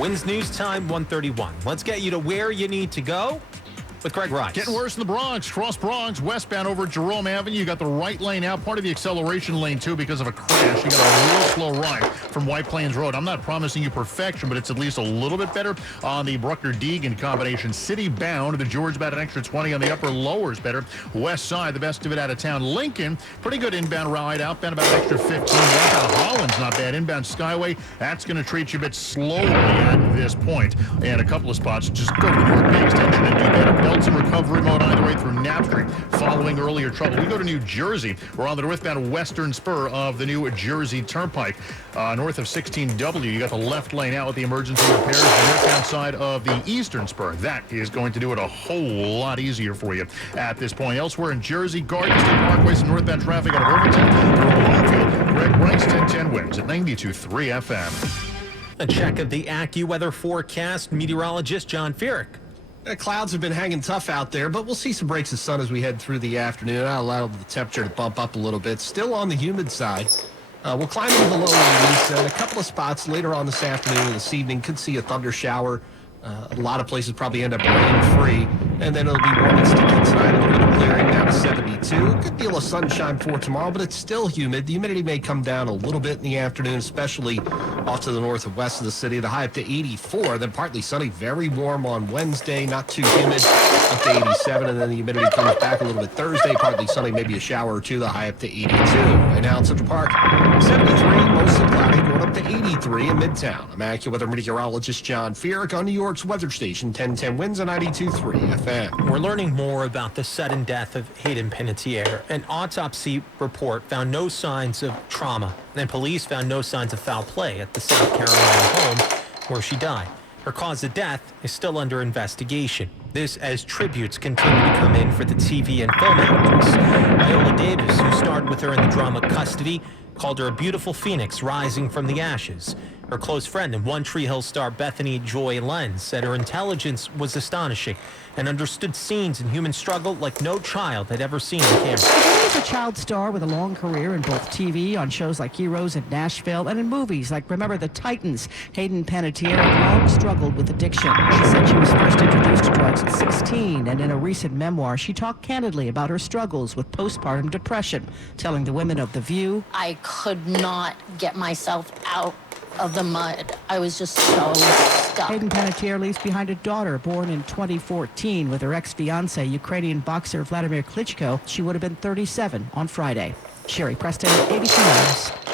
Wins News Time 131. Let's get you to where you need to go with Greg Rice. Getting worse in the Bronx. Cross Bronx, westbound over Jerome Avenue. You got the right lane out, part of the acceleration lane, too, because of a crash. You got a real slow ride from White Plains Road. I'm not promising you perfection, but it's at least a little bit better on the Bruckner-Deegan combination. City bound, the George about an extra 20 on the upper lower is better. West side, the best of it out of town. Lincoln, pretty good inbound ride. Outbound about an extra 15. Outbound Holland's not bad. Inbound Skyway, that's going to treat you a bit slowly at this point. And a couple of spots, just go to the Newark Bay Extension and do better. Belts and recovery mode either way through Knapp Street following earlier trouble. We go to New Jersey. We're on the northbound western spur of the New Jersey Turnpike. North of 16W, you got the left lane out with the emergency repairs. The northbound side of the eastern spur. That is going to do it a whole lot easier for you at this point. Elsewhere in Jersey, Garden State Parkway, some northbound traffic out of Irvington through Bloomfield. Greg Rice, 1010 wins at 92.3 FM. A check of the AccuWeather forecast. Meteorologist John Feerick. Clouds have been hanging tough out there, but we'll see some breaks of sun as we head through the afternoon. That'll allow the temperature to bump up a little bit. Still on the humid side. We'll climb into the low 80s. And a couple of spots later on this afternoon and this evening could see a thunder shower. A lot of places probably end up rain-free. And then it'll be warm and sticky tonight. A little bit of clearing down to 72. Good deal of sunshine for tomorrow, but it's still humid. The humidity may come down a little bit in the afternoon, especially off to the north and west of the city. The high up to 84. Then partly sunny, very warm on Wednesday. Not too humid, up to 87. And then the humidity comes back a little bit Thursday. Partly sunny, maybe a shower or two. The high up to 82. Right now in Central Park, 73. Mostly cloudy, going up to 83 in Midtown. I'm AccuWeather meteorologist John Feerick on New York's weather station, 1010 Winds on 92.3 FM. We're learning more about the sudden death of Hayden Panettiere. An autopsy report found no signs of trauma, and police found no signs of foul play at the South Carolina home where she died. Her cause of death is still under investigation. This as tributes continue to come in for the TV and film actress. Viola Davis, who starred with her in the drama Custody, called her a beautiful phoenix rising from the ashes. Her close friend and One Tree Hill star Bethany Joy Lenz said her intelligence was astonishing and understood scenes in human struggle like no child had ever seen on camera. She is a child star with a long career in both TV, on shows like Heroes in Nashville, and in movies like Remember the Titans. Hayden Panettiere long struggled with addiction. She said she was first introduced to drugs at 16, and in a recent memoir, she talked candidly about her struggles with postpartum depression, telling the women of The View, I could not get myself out of the mud. I was just so stuck. Hayden Panettiere leaves behind a daughter born in 2014 with her ex-fiancé, Ukrainian boxer Vladimir Klitschko. She would have been 37 on Friday. Sherry Preston, ABC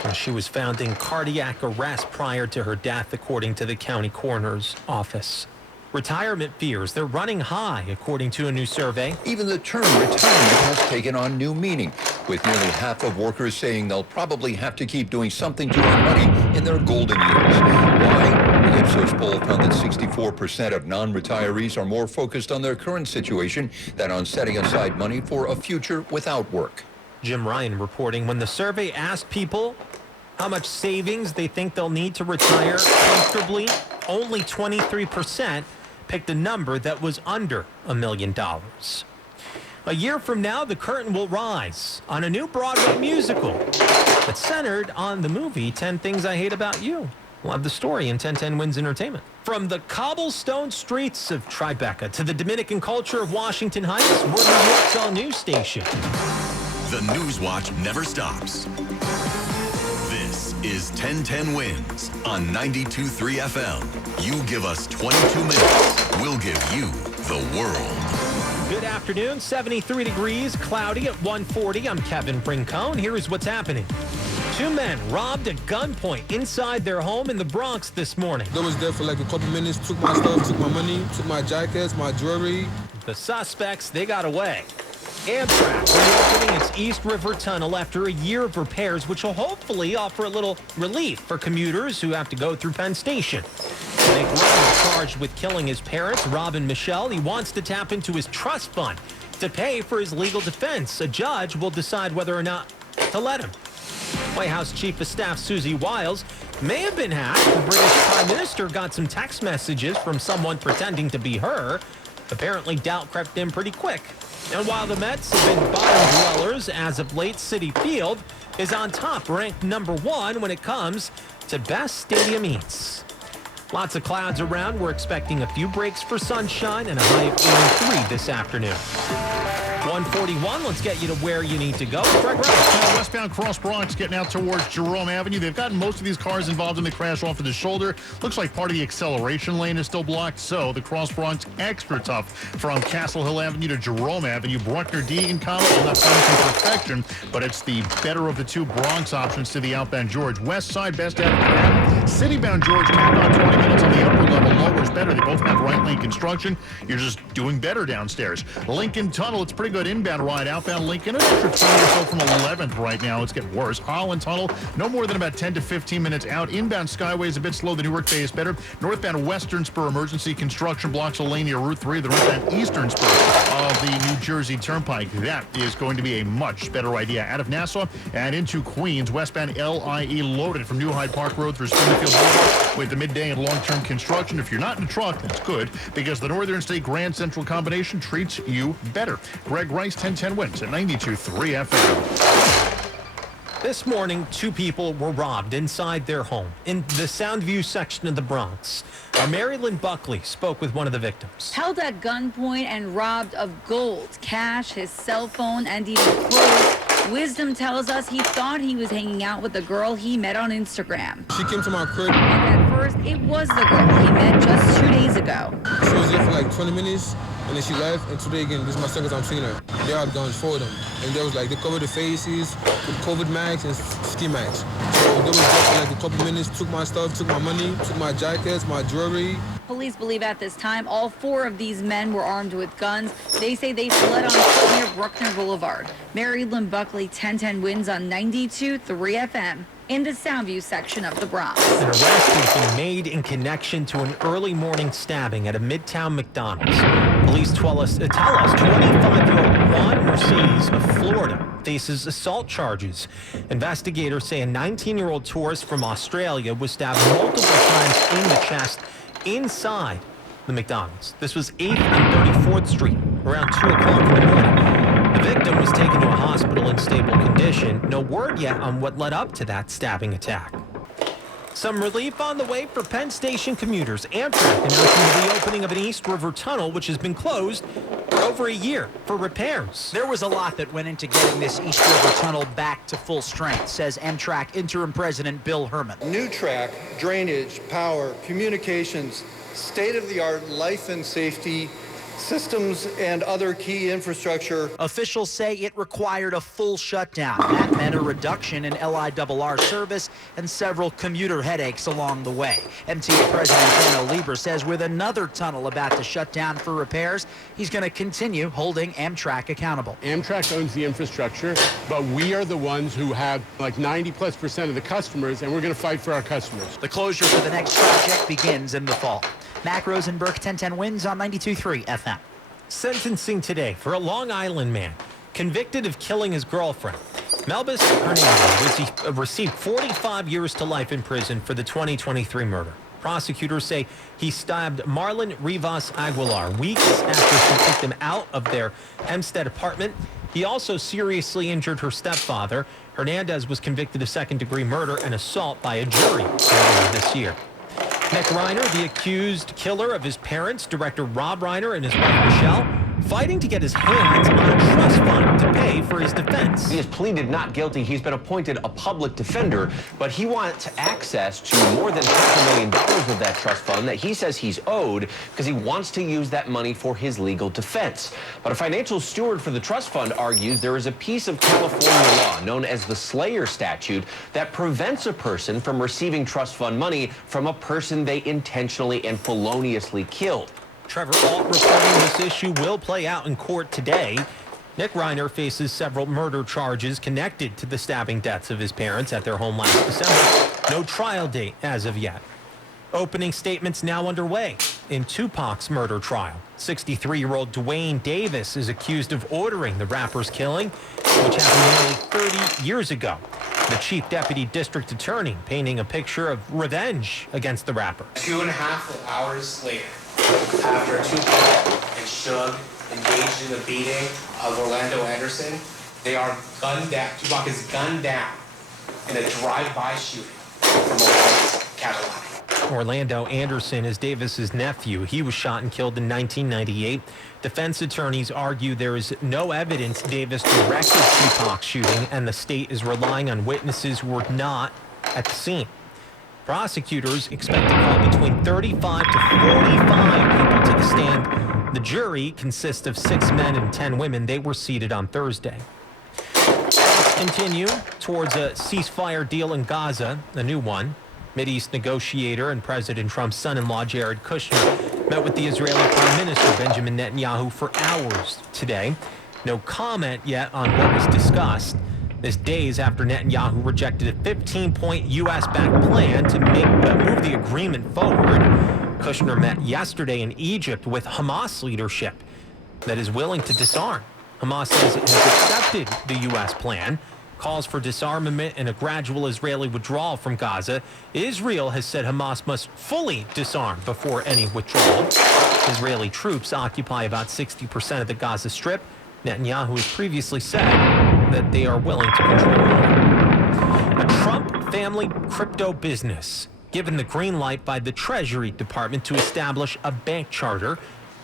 News. She was found in cardiac arrest prior to her death, according to the county coroner's office. Retirement fears, they're running high, according to a new survey. Even the term retirement has taken on new meaning, with nearly half of workers saying they'll probably have to keep doing something to earn money in their golden years. Why? The Ipsos poll found that 64% of non-retirees are more focused on their current situation than on setting aside money for a future without work. Jim Ryan reporting when the survey asked people how much savings they think they'll need to retire comfortably, only 23% picked a number that was under $1 million. A year from now, the curtain will rise on a new Broadway musical that's centered on the movie 10 Things I Hate About You. We'll have the story in 1010 Wins Entertainment. From the cobblestone streets of Tribeca to the Dominican culture of Washington Heights, we're New York's all-news station. The News Watch never stops. This is 1010 Wins on 92.3 FM. You give us 22 minutes, we'll give you the world. Good afternoon, 73 degrees, cloudy at 140. I'm Kevin Brincone. Here is what's happening. Two men robbed at gunpoint inside their home in the Bronx this morning. They was there for like a couple minutes, took my stuff, took my money, took my jackets, my jewelry. The suspects, they got away. Amtrak reopening its East River Tunnel after a year of repairs, which will hopefully offer a little relief for commuters who have to go through Penn Station. Nick Ryan charged with killing his parents, Rob and Michelle. He wants to tap into his trust fund to pay for his legal defense. A judge will decide whether or not to let him. White House Chief of Staff Susie Wiles may have been hacked. The British Prime Minister got some text messages from someone pretending to be her. Apparently, doubt crept in pretty quick. And while the Mets have been bottom dwellers as of late, Citi Field is on top, ranked number 1 when it comes to best stadium eats. Lots of clouds around. We're expecting a few breaks for sunshine and a high of 83 this afternoon. 141, let's get you to where you need to go. Greg Rice. Westbound Cross Bronx getting out towards Jerome Avenue. They've gotten most of these cars involved in the crash off of the shoulder. Looks like part of the acceleration lane is still blocked, so the Cross Bronx extra tough from Castle Hill Avenue to Jerome Avenue. Bruckner Deegan Combo, I'm not promising perfection, but it's the better of the two Bronx options to the outbound George. West side, best out of Manhattan. Citybound George, tapped on 20 minutes on the upper level. Lower is better. They both have right lane construction. You're just doing better downstairs. Lincoln Tunnel, it's pretty good inbound ride. Outbound Lincoln, an extra 20 or so from 11th right now. It's getting worse. Holland Tunnel, no more than about 10 to 15 minutes out. Inbound Skyway is a bit slow. The Newark Bay is better. Northbound Western Spur, emergency construction blocks a lane near Route 3. The northbound Eastern Spur of the New Jersey Turnpike. That is going to be a much better idea. Out of Nassau and into Queens, westbound LIE loaded from New Hyde Park Road through Springfield Boulevard with the midday and long-term construction. If you're not in a truck, that's good, because the Northern State Grand Central combination treats you better. Greg Rice, 1010 wins at 92.3 FM. This morning, two people were robbed inside their home in the Soundview section of the Bronx. Our Mary Lynn Buckley spoke with one of the victims. Held at gunpoint and robbed of gold, cash, his cell phone, and even clothes. Wisdom tells us he thought he was hanging out with the girl he met on Instagram. She came to my crib. And at first, it was the girl he met just 2 days ago. She was there for like 20 minutes, and then she left. And today again, this is my second time seeing her. They had guns for them, and they was like, they covered the faces with COVID masks and ski masks. So they was there for like a couple minutes, took my stuff, took my money, took my jackets, my jewelry. Police believe at this time all 4 of these men were armed with guns. They say they fled on foot near Bruckner Boulevard. Mary Lynn Buckley, 1010 wins on 92.3 FM in the Soundview section of the Bronx. An arrest has been made in connection to an early morning stabbing at a Midtown McDonald's. Police tell us 25-year-old Juan Mercedes of Florida faces assault charges. Investigators say a 19-year-old tourist from Australia was stabbed multiple times in the chest inside the McDonald's. This was 8th and 34th Street around 2 o'clock in the morning. The victim was taken to a hospital in stable condition. No word yet on what led up to that stabbing attack. Some relief on the way for Penn Station commuters. Amtrak announcing the reopening of an East River tunnel, which has been closed for over a year for repairs. There was a lot that went into getting this East River tunnel back to full strength, says Amtrak interim president Bill Herman. New track, drainage, power, communications, state-of-the-art life and safety systems and other key infrastructure. Officials say it required a full shutdown. That meant a reduction in LIRR service and several commuter headaches along the way. MTA President Daniel Lieber says with another tunnel about to shut down for repairs, he's going to continue holding Amtrak accountable. Amtrak owns the infrastructure, but we are the ones who have like 90+% of the customers, and we're going to fight for our customers. The closure for the next project begins in the fall. Mac Rosenberg, 1010 wins on 92.3 FM. Sentencing today for a Long Island man convicted of killing his girlfriend. Melvis Hernandez received 45 years to life in prison for the 2023 murder. Prosecutors say he stabbed Marlon Rivas Aguilar weeks after she kicked him out of their Hempstead apartment. He also seriously injured her stepfather. Hernandez was convicted of second-degree murder and assault by a jury earlier this year. Nick Reiner, the accused killer of his parents, director Rob Reiner and his wife Michelle, fighting to get his hands on a trust fund to pay for his defense. He has pleaded not guilty. He's been appointed a public defender, but he wants access to more than $500,000 of that trust fund that he says he's owed because he wants to use that money for his legal defense. But a financial steward for the trust fund argues there is a piece of California law known as the Slayer statute that prevents a person from receiving trust fund money from a person they intentionally and feloniously killed. Trevor Alt reporting this issue will play out in court today. Nick Reiner faces several murder charges connected to the stabbing deaths of his parents at their home last December. No trial date as of yet. Opening statements now underway in Tupac's murder trial. 63-year-old Dwayne Davis is accused of ordering the rapper's killing, which happened nearly 30 years ago. The chief deputy district attorney painting a picture of revenge against the rapper. 2.5 hours later, after Tupac and Suge engaged in the beating of Orlando Anderson, they are gunned down. Tupac is gunned down in a drive-by shooting from a white Cadillac. Orlando Anderson is Davis's nephew. He was shot and killed in 1998. Defense attorneys argue there is no evidence Davis directed Tupac shooting, and the state is relying on witnesses who were not at the scene. Prosecutors expect to call between 35 to 45 people to the stand. The jury consists of 6 men and 10 women. They were seated on Thursday. Continue towards a ceasefire deal in Gaza, a new one. Mideast negotiator and President Trump's son-in-law, Jared Kushner, met with the Israeli Prime Minister, Benjamin Netanyahu, for hours today. No comment yet on what was discussed. This days after Netanyahu rejected a 15-point U.S.-backed plan to move the agreement forward. Kushner met yesterday in Egypt with Hamas leadership that is willing to disarm. Hamas says it has accepted the U.S. plan, calls for disarmament and a gradual Israeli withdrawal from Gaza. Israel has said Hamas must fully disarm before any withdrawal. Israeli troops occupy about 60% of the Gaza Strip. Netanyahu has previously said that they are willing to control more. A Trump family crypto business given the green light by the Treasury Department to establish a bank charter.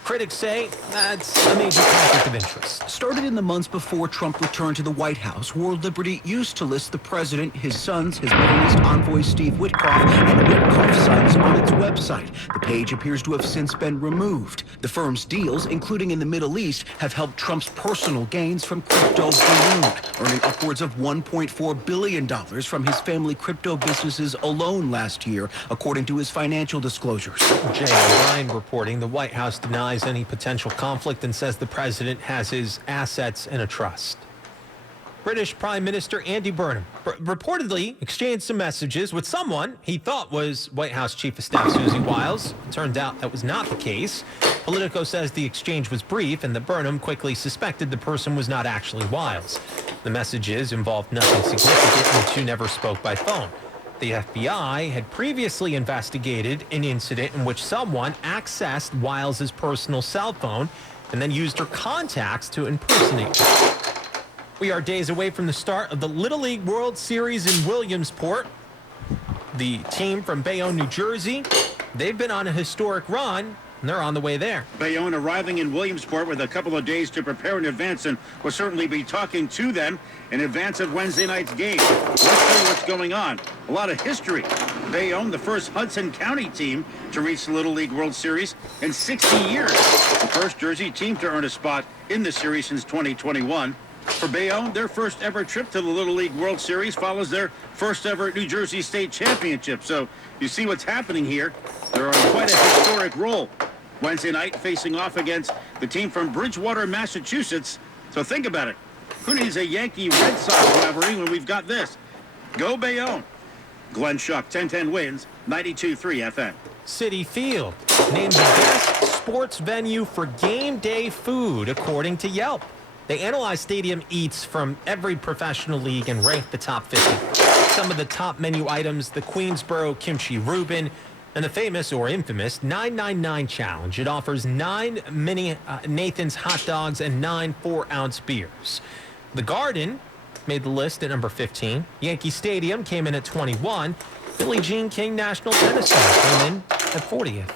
Critics say that's a major conflict of interest. Started in the months before Trump returned to the White House, World Liberty used to list the president, his sons, his Middle East envoy Steve Witkoff, and Witkoff's sons on its website. The page appears to have since been removed. The firm's deals, including in the Middle East, have helped Trump's personal gains from crypto balloon, earning upwards of $1.4 billion from his family crypto businesses alone last year, according to his financial disclosures. Jay O'Brien reporting the White House denies any potential conflict and says the president has his assets in a trust. British Prime Minister Andy Burnham reportedly exchanged some messages with someone he thought was White House Chief of Staff Susie Wiles. It turned out that was not the case. Politico says the exchange was brief and that Burnham quickly suspected the person was not actually Wiles. The messages involved nothing significant and the two never spoke by phone. The FBI had previously investigated an incident in which someone accessed Wiles' personal cell phone and then used her contacts to impersonate her. We are days away from the start of the Little League World Series in Williamsport. The team from Bayonne, New Jersey, they've been on a historic run, and they're on the way there. Bayonne arriving in Williamsport with a couple of days to prepare in advance, and we'll certainly be talking to them in advance of Wednesday night's game. Let's tell you what's going on. A lot of history. Bayonne, the first Hudson County team to reach the Little League World Series in 60 years. The first Jersey team to earn a spot in the series since 2021. For Bayonne, their first ever trip to the Little League World Series follows their first ever New Jersey State Championship. So you see what's happening here. They're on quite a historic roll. Wednesday night facing off against the team from Bridgewater, Massachusetts. So think about it. Who needs a Yankee-Red Sox rivalry when we've got this? Go Bayonne. Glenn Schuck, 1010 wins, 92.3 FM. Citi Field named the best sports venue for game day food, according to Yelp. They analyzed stadium eats from every professional league and ranked the top 50. Some of the top menu items, the Queensboro Kimchi Reuben, and the famous or infamous 999 Challenge. It offers 9 mini Nathan's hot dogs and 9 4-ounce beers. The Garden made the list at number 15. Yankee Stadium came in at 21. Billie Jean King National Tennis Center came in at 40th.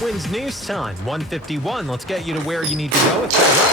Wins News Time, 151. Let's get you to where you need to go.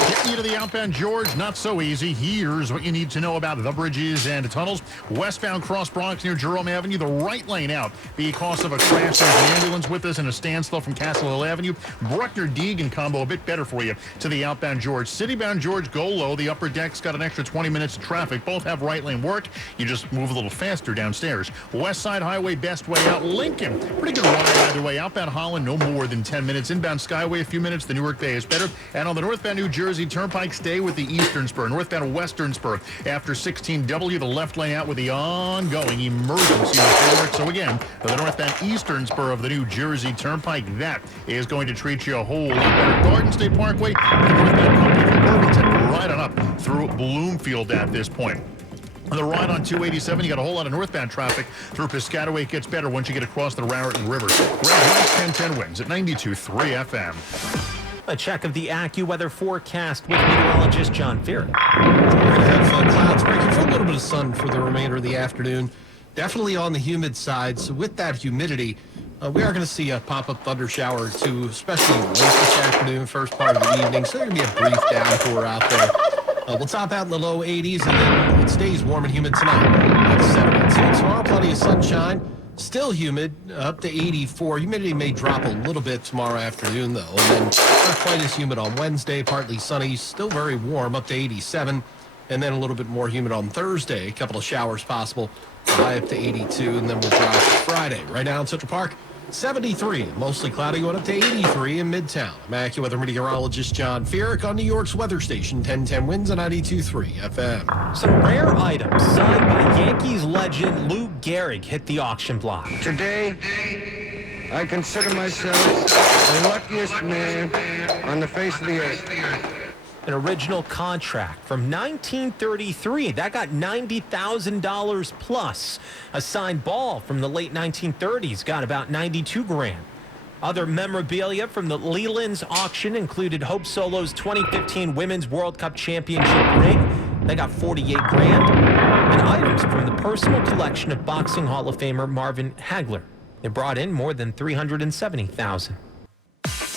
Getting you to the outbound George, not so easy. Here's what you need to know about the bridges and tunnels. Westbound Cross Bronx near Jerome Avenue, the right lane out because of a crash. There's an ambulance with us in a standstill from Castle Hill Avenue. Bruckner-Deegan combo a bit better for you to the outbound George. Citybound George, go low. The upper deck's got an extra 20 minutes of traffic. Both have right lane work. You just move a little faster downstairs. West Side Highway, best way out. Lincoln, pretty good ride either way. Outbound Holland, no more than 10 minutes. Inbound Skyway, a few minutes. The Newark Bay is better. And on the northbound New Jersey Turnpike, stay with the Eastern Spur. Northbound Western Spur. After 16W, the left lane out with the ongoing emergency report. So again, the northbound Eastern Spur of the New Jersey Turnpike, that is going to treat you a whole lot better. Garden State Parkway, the northbound company from Irvington, right on up through Bloomfield at this point. On the ride on 287, you got a whole lot of northbound traffic through Piscataway. It gets better once you get across the Raritan River. Greg Rice, 1010 wins at 92.3 FM. A check of the AccuWeather forecast with meteorologist John Fearon. We're going to have clouds breaking for a little bit of sun for the remainder of the afternoon. Definitely on the humid side. So with that humidity, we are going to see a pop-up thunder shower or two, especially late this afternoon, first part of the evening. So there's going to be a brief downpour out there. We'll top out in the low 80s, and then it stays warm and humid tonight at 72. Tomorrow, plenty of sunshine. Still humid, up to 84. Humidity may drop a little bit tomorrow afternoon, though. And then not quite as humid on Wednesday, partly sunny, still very warm, up to 87. And then a little bit more humid on Thursday. A couple of showers possible, high up to 82, and then we'll drop Friday. Right now in Central Park, 73, mostly cloudy, going up to 83 in Midtown. I'm AccuWeather meteorologist John Feerick on New York's weather station, 1010 Winds on 92.3 FM. Some rare items signed by Yankees legend Lou Gehrig hit the auction block. Today, I consider myself the luckiest man on the face of the earth. An original contract from 1933 that got $90,000 plus. A signed ball from the late 1930s got about 92 grand. Other memorabilia from the Leland's auction included Hope Solo's 2015 Women's World Cup Championship ring. They got 48 grand. And items from the personal collection of Boxing Hall of Famer Marvin Hagler. They brought in more than $370,000.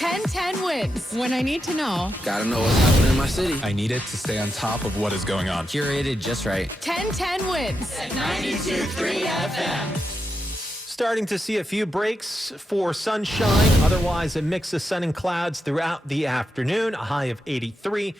1010 Wins. When I need to know. Gotta know what's happening in my city. I need it to stay on top of what is going on. Curated just right. 1010 Wins. At 92.3 FM. Starting to see a few breaks for sunshine. Otherwise, a mix of sun and clouds throughout the afternoon. A high of 83.